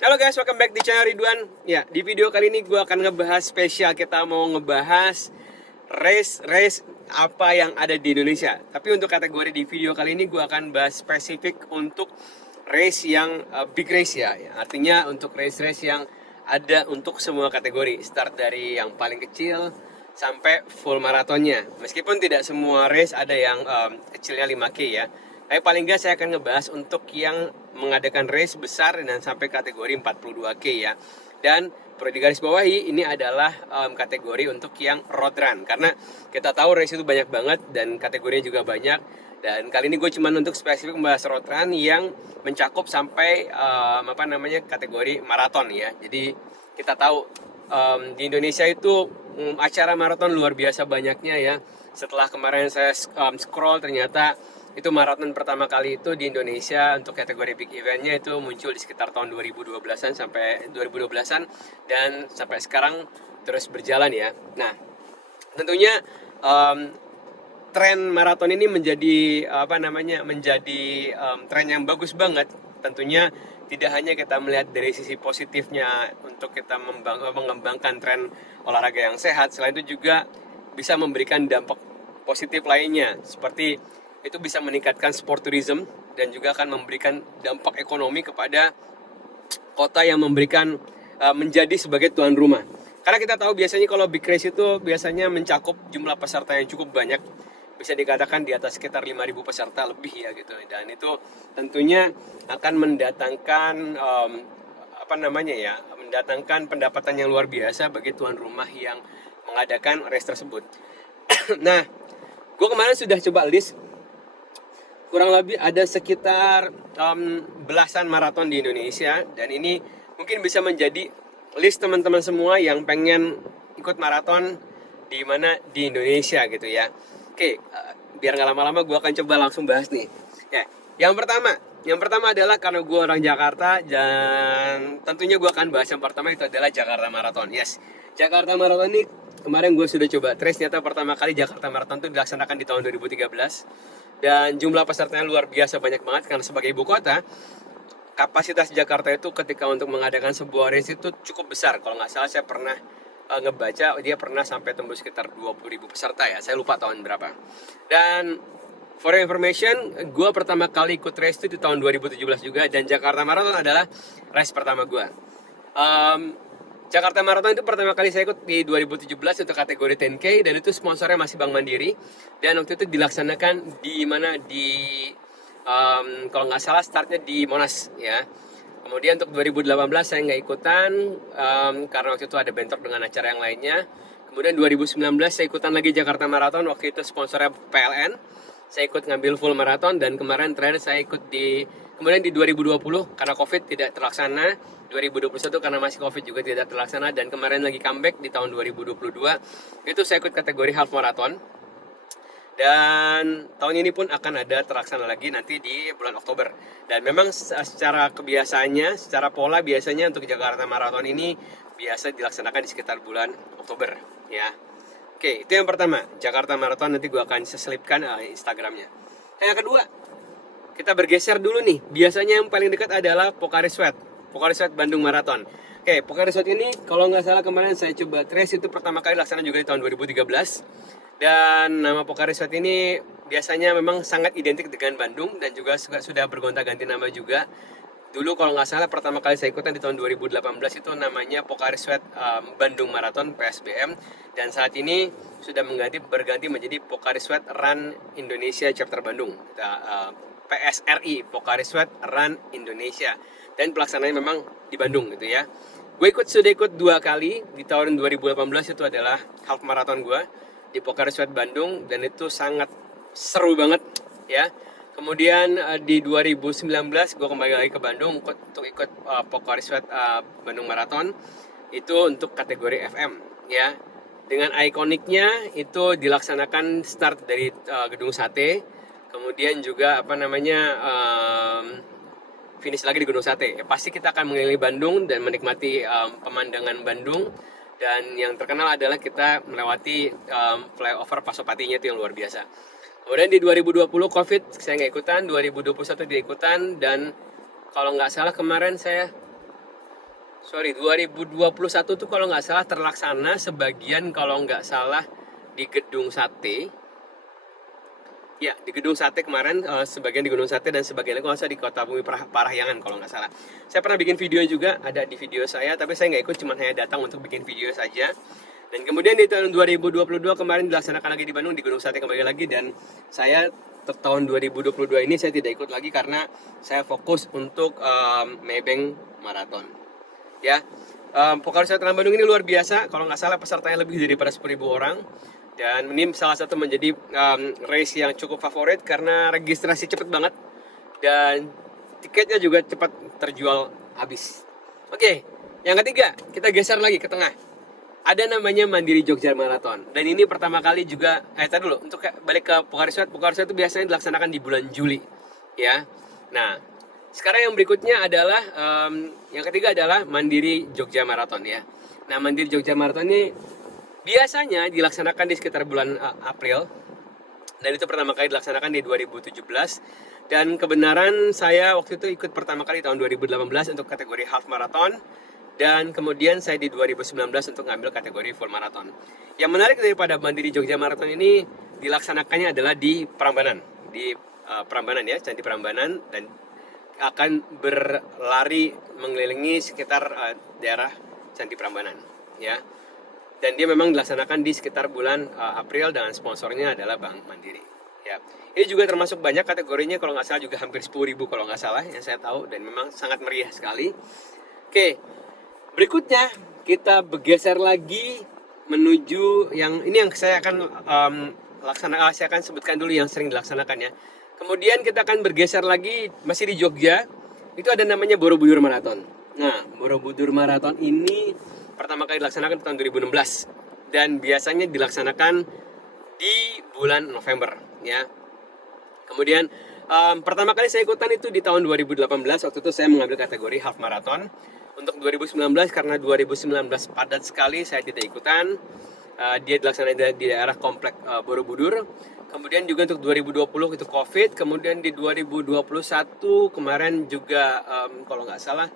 Halo guys, welcome back di channel Ridwan. Ya, di video kali ini gue akan ngebahas spesial. Kita mau ngebahas race apa yang ada di Indonesia. Tapi untuk kategori di video kali ini gue akan bahas spesifik untuk race yang big race ya. Artinya untuk race yang ada untuk semua kategori. Start dari yang paling kecil sampai full maratonnya. Meskipun tidak semua race ada yang kecilnya 5K ya. Tapi paling nggak saya akan ngebahas untuk yang mengadakan race besar dan sampai kategori 42K ya. Dan perlu digarisbawahi ini adalah kategori untuk yang road run. Karena kita tahu race itu banyak banget dan kategorinya juga banyak. Dan kali ini gue cuma untuk spesifik membahas road run yang mencakup sampai kategori maraton ya. Jadi kita tahu di Indonesia itu acara maraton luar biasa banyaknya ya. Setelah kemarin saya scroll ternyata itu maraton pertama kali itu di Indonesia untuk kategori big eventnya itu muncul di sekitar tahun 2012-an sampai 2012-an dan sampai sekarang terus berjalan ya. Nah, tentunya tren maraton ini menjadi tren yang bagus banget. Tentunya tidak hanya kita melihat dari sisi positifnya untuk kita mengembangkan tren olahraga yang sehat, selain itu juga bisa memberikan dampak positif lainnya seperti itu bisa meningkatkan sport tourism dan juga akan memberikan dampak ekonomi kepada kota yang memberikan menjadi sebagai tuan rumah. Karena kita tahu biasanya kalau big race itu biasanya mencakup jumlah peserta yang cukup banyak, bisa dikatakan di atas sekitar 5.000 peserta lebih ya gitu. Dan itu tentunya akan mendatangkan mendatangkan pendapatan yang luar biasa bagi tuan rumah yang mengadakan race tersebut. Nah, gue kemarin sudah coba list kurang lebih ada sekitar belasan maraton di Indonesia dan ini mungkin bisa menjadi list teman-teman semua yang pengen ikut maraton di mana di Indonesia gitu ya. Oke, biar nggak lama-lama gue akan coba langsung bahas nih. Ya, yang pertama adalah karena gue orang Jakarta dan tentunya gue akan bahas yang pertama itu adalah Jakarta Marathon. Yes, Jakarta Marathon ini kemarin gue sudah coba trace, ternyata pertama kali Jakarta Marathon itu dilaksanakan di tahun 2013. Dan jumlah pesertanya luar biasa banyak banget karena sebagai ibu kota, kapasitas Jakarta itu ketika untuk mengadakan sebuah race itu cukup besar. Kalau nggak salah saya pernah ngebaca dia pernah sampai tembus sekitar 20.000 peserta ya. Saya lupa tahun berapa. Dan for information, gue pertama kali ikut race itu di tahun 2017 juga dan Jakarta Marathon adalah race pertama gue. Jakarta Marathon itu pertama kali saya ikut di 2017 untuk kategori 10K dan itu sponsornya masih Bank Mandiri dan waktu itu dilaksanakan kalau nggak salah startnya di Monas ya. Kemudian untuk 2018 saya nggak ikutan karena waktu itu ada bentrok dengan acara yang lainnya. Kemudian 2019 saya ikutan lagi Jakarta Marathon, waktu itu sponsornya PLN. Saya ikut ngambil full marathon dan kemarin terakhir saya ikut kemudian di 2020 karena COVID tidak terlaksana, 2021 karena masih COVID juga tidak terlaksana dan kemarin lagi comeback di tahun 2022 itu saya ikut kategori half marathon. Dan tahun ini pun akan ada terlaksana lagi nanti di bulan Oktober. Dan memang secara kebiasaannya, secara pola biasanya untuk Jakarta Marathon ini biasa dilaksanakan di sekitar bulan Oktober ya. Oke, itu yang pertama, Jakarta Marathon, nanti gue akan selipkan Instagramnya. Yang kedua, kita bergeser dulu nih. Biasanya yang paling dekat adalah Pocari Sweat Bandung Marathon. Oke, Pocari Sweat ini kalau nggak salah kemarin saya coba trace itu pertama kali laksana juga di tahun 2013. Dan nama Pocari Sweat ini biasanya memang sangat identik dengan Bandung dan juga sudah bergonta-ganti nama juga. Dulu kalau nggak salah pertama kali saya ikutan di tahun 2018 itu namanya Pocari Sweat Bandung Marathon PSBM dan saat ini sudah berganti menjadi Pocari Sweat Run Indonesia Chapter Bandung, PSRI, Pocari Sweat Run Indonesia, dan pelaksanaannya memang di Bandung gitu ya. Gue sudah ikut 2 kali. Di tahun 2018 itu adalah half marathon gue di Pocari Sweat Bandung dan itu sangat seru banget ya. Kemudian di 2019 gue kembali lagi ke Bandung untuk ikut Pocari Sweat Bandung Marathon itu untuk kategori FM ya. Dengan ikoniknya itu dilaksanakan start dari Gedung Sate, kemudian juga finish lagi di Gedung Sate. Ya, pasti kita akan mengelilingi Bandung dan menikmati pemandangan Bandung. Dan yang terkenal adalah kita melewati flyover Pasopatinya itu yang luar biasa. Kemudian di 2020 COVID saya nggak ikutan, 2021 dia ikutan, dan kalau nggak salah kemarin saya sorry, 2021 tuh kalau nggak salah terlaksana sebagian kalau nggak salah di Gedung Sate. Ya, di Gedung Sate kemarin, sebagian di Gedung Sate dan sebagian kalau nggak salah di Kota Bumi Parahyangan kalau nggak salah. Saya pernah bikin video juga, ada di video saya, tapi saya nggak ikut, cuma hanya datang untuk bikin video saja. Dan kemudian di tahun 2022 kemarin dilaksanakan lagi di Bandung, di Gedung Sate kembali lagi, dan saya tahun 2022 ini saya tidak ikut lagi karena saya fokus untuk Maybank Marathon. Ya, Pokari Trans Bandung ini luar biasa, kalau nggak salah pesertanya lebih daripada 10.000 orang. Dan ini salah satu menjadi race yang cukup favorit karena registrasi cepat banget dan tiketnya juga cepat terjual habis. Oke, yang ketiga kita geser lagi ke tengah. Ada namanya Mandiri Jogja Marathon, dan ini pertama kali juga. Tadi dulu untuk balik ke Pokari Sweat itu biasanya dilaksanakan di bulan Juli, ya. Nah, sekarang yang berikutnya adalah yang ketiga adalah Mandiri Jogja Marathon, ya. Nah, Mandiri Jogja Marathon ini biasanya dilaksanakan di sekitar bulan April, dan itu pertama kali dilaksanakan di 2017. Dan kebenaran saya waktu itu ikut pertama kali tahun 2018 untuk kategori half marathon, dan kemudian saya di 2019 untuk ngambil kategori full marathon. Yang menarik daripada Mandiri Jogja Marathon ini dilaksanakannya adalah di Prambanan, Prambanan ya, Candi Prambanan, dan akan berlari mengelilingi sekitar daerah Candi Prambanan, ya. Dan dia memang dilaksanakan di sekitar bulan April, dan sponsornya adalah Bank Mandiri. Ya, ini juga termasuk banyak kategorinya, kalau nggak salah juga hampir 10.000 kalau nggak salah yang saya tahu, dan memang sangat meriah sekali. Oke, berikutnya kita bergeser lagi menuju yang ini yang saya akan saya akan sebutkan dulu yang sering dilaksanakan, ya. Kemudian kita akan bergeser lagi masih di Jogja, itu ada namanya Borobudur Marathon. Nah, Borobudur Marathon ini pertama kali dilaksanakan tahun 2016 dan biasanya dilaksanakan di bulan November, ya. Kemudian pertama kali saya ikutan itu di tahun 2018, waktu itu saya mengambil kategori half marathon. Untuk 2019 karena 2019 padat sekali saya tidak ikutan. Dia dilaksanakan di daerah komplek Borobudur. Kemudian juga untuk 2020 itu Covid, kemudian di 2021 kemarin juga kalau nggak salah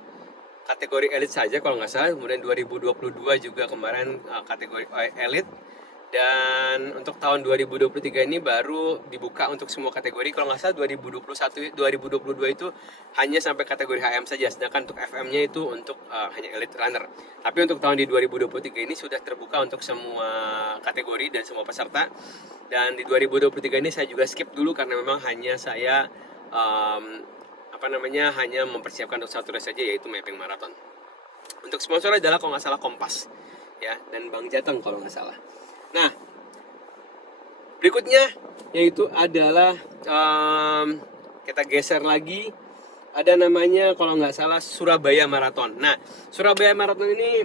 kategori elit saja kalau nggak salah, kemudian 2022 juga kemarin kategori elit, dan untuk tahun 2023 ini baru dibuka untuk semua kategori. Kalau nggak salah 2022 itu hanya sampai kategori HM saja, sedangkan untuk FM-nya itu untuk hanya elite runner. Tapi untuk tahun di 2023 ini sudah terbuka untuk semua kategori dan semua peserta. Dan di 2023 ini saya juga skip dulu karena memang hanya saya hanya mempersiapkan untuk satu race saja, yaitu Maybank Marathon. Untuk sponsor adalah kalau nggak salah Kompas, ya, dan Bank Jateng kalau nggak salah. Nah, berikutnya yaitu adalah kita geser lagi, ada namanya kalau nggak salah Surabaya Marathon. Nah, Surabaya Marathon ini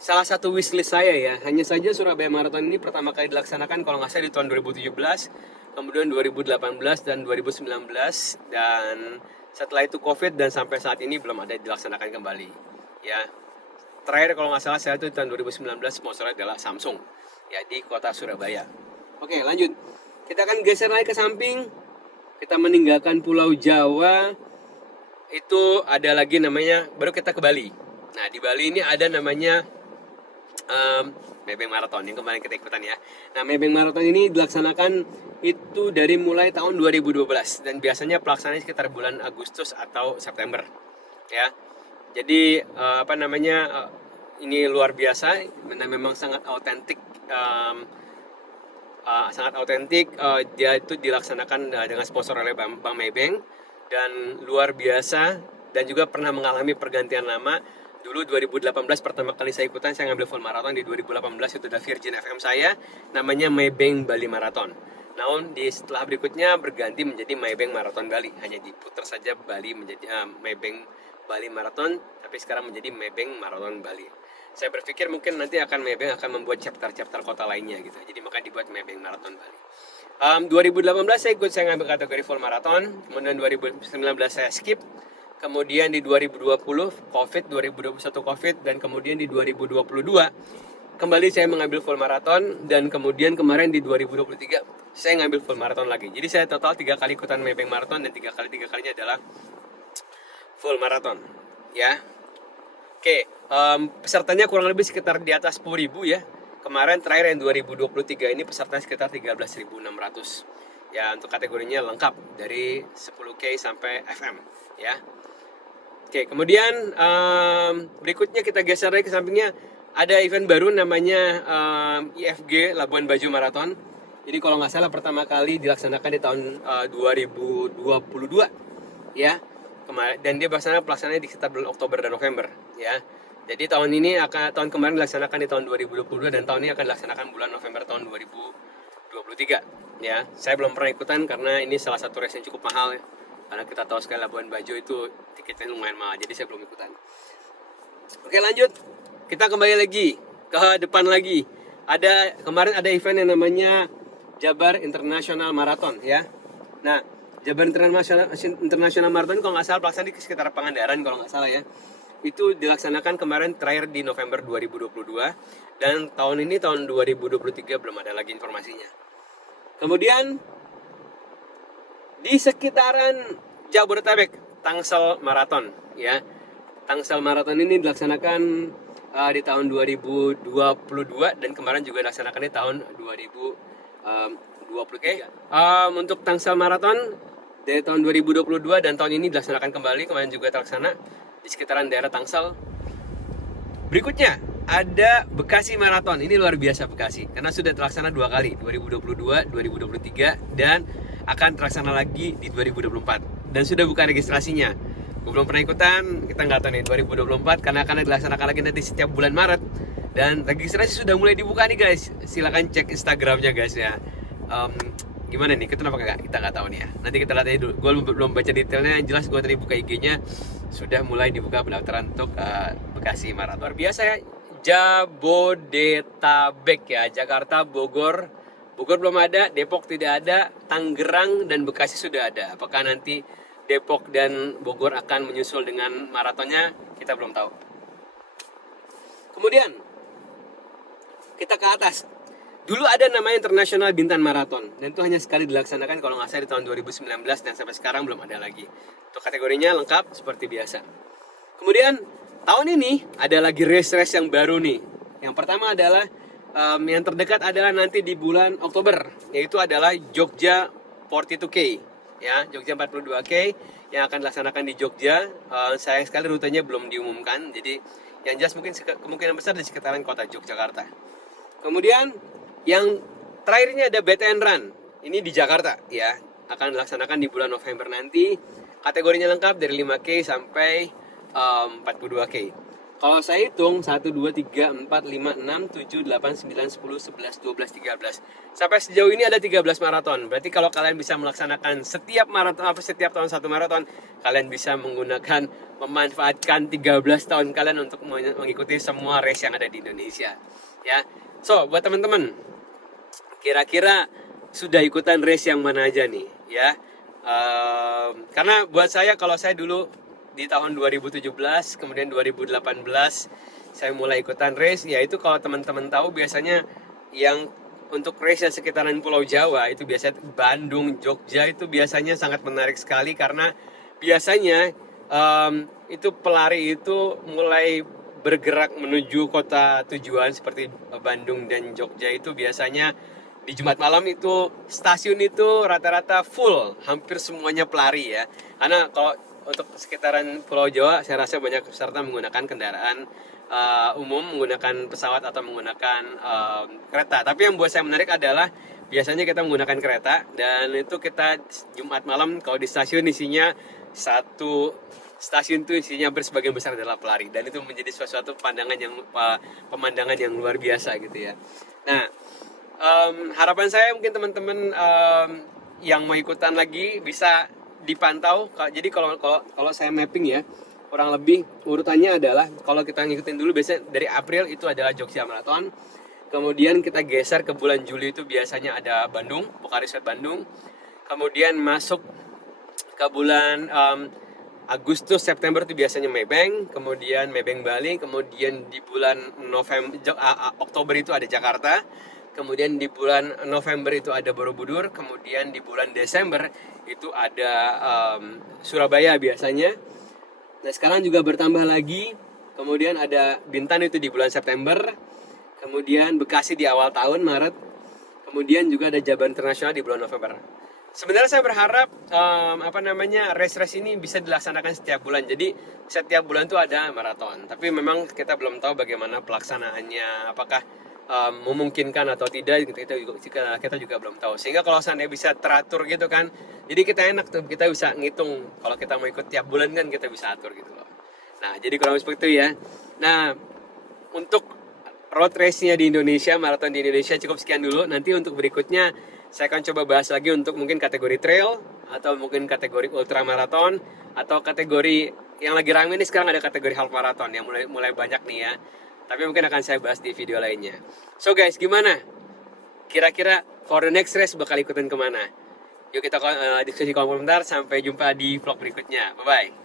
salah satu wishlist saya, ya. Hanya saja Surabaya Marathon ini pertama kali dilaksanakan kalau nggak salah di tahun 2017, kemudian 2018 dan 2019, dan setelah itu Covid, dan sampai saat ini belum ada dilaksanakan kembali, ya. Terakhir kalau nggak salah saya itu tahun 2019 sponsornya adalah Samsung, ya, di kota Surabaya. Oke, lanjut. Kita akan geser lagi ke samping. Kita meninggalkan Pulau Jawa. Itu ada lagi namanya, baru kita ke Bali. Nah, di Bali ini ada namanya Maybank Marathon yang kemarin kita ikutan, ya. Nah, Maybank Marathon ini dilaksanakan itu dari mulai tahun 2012 dan biasanya pelaksanaannya sekitar bulan Agustus atau September, ya. Jadi ini luar biasa, memang sangat autentik. Dia itu dilaksanakan dengan sponsor oleh Bank Maybank, dan luar biasa, dan juga pernah mengalami pergantian nama. Dulu 2018 pertama kali saya ikutan, saya ngambil full marathon di 2018, itu ada Virgin FM saya, namanya Maybank Bali Marathon. Namun setelah berikutnya berganti menjadi Maybank Marathon Bali, hanya diputar saja Bali menjadi Maybank Bali Marathon, tapi sekarang menjadi Maybank Marathon Bali. Saya berpikir mungkin nanti Maybank akan membuat chapter-chapter kota lainnya gitu. Jadi maka dibuat Maybank Marathon Bali. 2018 saya ngambil kategori full marathon, kemudian 2019 saya skip. Kemudian di 2020 Covid, 2021 Covid, dan kemudian di 2022 kembali saya mengambil full marathon, dan kemudian kemarin di 2023 saya ngambil full marathon lagi. Jadi saya total 3 kali ikutan Maybank Marathon, dan 3 kalinya adalah full marathon, ya. Oke, pesertanya kurang lebih sekitar di atas 10.000 ya. Kemarin terakhir yang 2023 ini pesertanya sekitar 13.600. Ya, untuk kategorinya lengkap dari 10K sampai FM ya. Oke, kemudian berikutnya kita geser lagi ke sampingnya, ada event baru namanya IFG Labuan Bajo Marathon. Jadi kalau nggak salah pertama kali dilaksanakan di tahun 2022 ya. Dan dia pelaksananya di sekitar bulan Oktober dan November ya. Jadi tahun kemarin dilaksanakan di tahun 2022 dan tahun ini akan dilaksanakan bulan November tahun 2023 ya. Saya belum pernah ikutan karena ini salah satu race yang cukup mahal ya. Karena kita tahu sekali Labuan Bajo itu tiketnya lumayan mahal, jadi saya belum ikutan. Oke, lanjut. Kita kembali lagi ke depan lagi. Kemarin ada event yang namanya Jabar International Marathon ya. Nah, Jabar International Marathon kalau nggak salah pelaksanaan di sekitar Pangandaran kalau nggak salah ya. Itu dilaksanakan kemarin terakhir di November 2022 dan tahun ini tahun 2023 belum ada lagi informasinya. Kemudian di sekitaran Jabodetabek, Tangsel Marathon ya. Tangsel Marathon ini dilaksanakan di tahun 2022 dan kemarin juga dilaksanakan di tahun 2023. Untuk Tangsel Marathon dari tahun 2022 dan tahun ini dilaksanakan kembali, kemarin juga terlaksana di sekitaran daerah Tangsel. Berikutnya ada Bekasi Marathon. Ini luar biasa Bekasi karena sudah terlaksana 2 kali, 2022, 2023 dan akan terlaksana lagi di 2024 dan sudah buka registrasinya. Gue belum pernah ikutan, kita nggak tahu nih 2024 karena akan dilaksanakan lagi nanti setiap bulan Maret dan registrasi sudah mulai dibuka nih guys. Silakan cek Instagramnya guys ya. Gimana nih, kita nggak tahu nih ya. Nanti kita lihat aja dulu. Gue belum baca detailnya, yang jelas gue tadi buka IG-nya sudah mulai dibuka pendaftaran untuk Bekasi Marathon. Luar biasa ya, Jabodetabek ya, Jakarta, Bogor belum ada, Depok tidak ada, Tangerang dan Bekasi sudah ada. Apakah nanti Depok dan Bogor akan menyusul dengan maratonnya, kita belum tahu. Kemudian kita ke atas. Dulu ada namanya International Bintan Marathon dan itu hanya sekali dilaksanakan kalau nggak salah di tahun 2019 dan sampai sekarang belum ada lagi. Untuk kategorinya lengkap seperti biasa. Kemudian tahun ini ada lagi race-race yang baru nih. Yang pertama adalah yang terdekat adalah nanti di bulan Oktober, yaitu adalah Jogja 42K ya, Jogja 42K yang akan dilaksanakan di Jogja. Sayang sekali rutenya belum diumumkan, jadi yang jelas mungkin kemungkinan besar di sekitaran kota Yogyakarta. Kemudian yang terakhirnya ada BTN Run, ini di Jakarta ya, akan dilaksanakan di bulan November nanti. Kategorinya lengkap dari 5K sampai 42K. Kalau saya hitung 1, 2, 3, 4, 5, 6, 7, 8, 9, 10, 11, 12, 13. Sampai sejauh ini ada 13 maraton. Berarti kalau kalian bisa melaksanakan setiap tahun satu maraton, kalian bisa memanfaatkan 13 tahun kalian untuk mengikuti semua race yang ada di Indonesia. Ya. So, buat teman-teman, kira-kira sudah ikutan race yang mana aja nih ya? Karena buat saya, kalau saya dulu di tahun 2017 kemudian 2018 saya mulai ikutan race, yaitu kalau teman-teman tahu biasanya yang untuk race yang sekitaran Pulau Jawa itu biasanya Bandung, Jogja itu biasanya sangat menarik sekali karena biasanya itu pelari itu mulai bergerak menuju kota tujuan seperti Bandung dan Jogja itu biasanya di Jumat malam itu stasiun itu rata-rata full, hampir semuanya pelari ya. Karena kalau untuk sekitaran Pulau Jawa saya rasa banyak peserta menggunakan kendaraan umum, menggunakan pesawat atau menggunakan kereta. Tapi yang buat saya menarik adalah biasanya kita menggunakan kereta dan itu kita Jumat malam kalau di stasiun isinya satu stasiun itu isinya bersebagian besar adalah pelari dan itu menjadi suatu pemandangan yang luar biasa gitu ya. Nah, harapan saya mungkin teman-teman yang mau ikutan lagi bisa dipantau. Jadi kalau saya mapping ya, kurang lebih urutannya adalah kalau kita ngikutin dulu biasanya dari April itu adalah Jogja Marathon. Kemudian kita geser ke bulan Juli itu biasanya ada Bandung, Pocari Sweat Bandung. Kemudian masuk ke bulan Agustus September itu biasanya Maybank, kemudian Maybank Bali, kemudian di bulan Oktober itu ada Jakarta. Kemudian di bulan November itu ada Borobudur, kemudian di bulan Desember itu ada Surabaya biasanya. Nah sekarang juga bertambah lagi, kemudian ada Bintan itu di bulan September, kemudian Bekasi di awal tahun Maret, kemudian juga ada Jabar Internasional di bulan November. Sebenarnya saya berharap race-race ini bisa dilaksanakan setiap bulan. Jadi setiap bulan tuh ada maraton. Tapi memang kita belum tahu bagaimana pelaksanaannya, apakah memungkinkan atau tidak. Kita juga belum tahu. Sehingga kalau seandainya bisa teratur gitu kan, jadi kita enak tuh, kita bisa ngitung. Kalau kita mau ikut tiap bulan kan kita bisa atur gitu loh. Nah jadi kurang lebih seperti itu ya. Nah untuk road race-nya di Indonesia, maraton di Indonesia cukup sekian dulu. Nanti untuk berikutnya saya akan coba bahas lagi untuk mungkin kategori trail, atau mungkin kategori ultra maraton, atau kategori yang lagi rame nih sekarang ada kategori half maraton yang mulai banyak nih ya. Tapi mungkin akan saya bahas di video lainnya. So guys, gimana? Kira-kira for the next race bakal ikutin kemana? Yuk kita diskusi komentar. Sampai jumpa di vlog berikutnya. Bye-bye.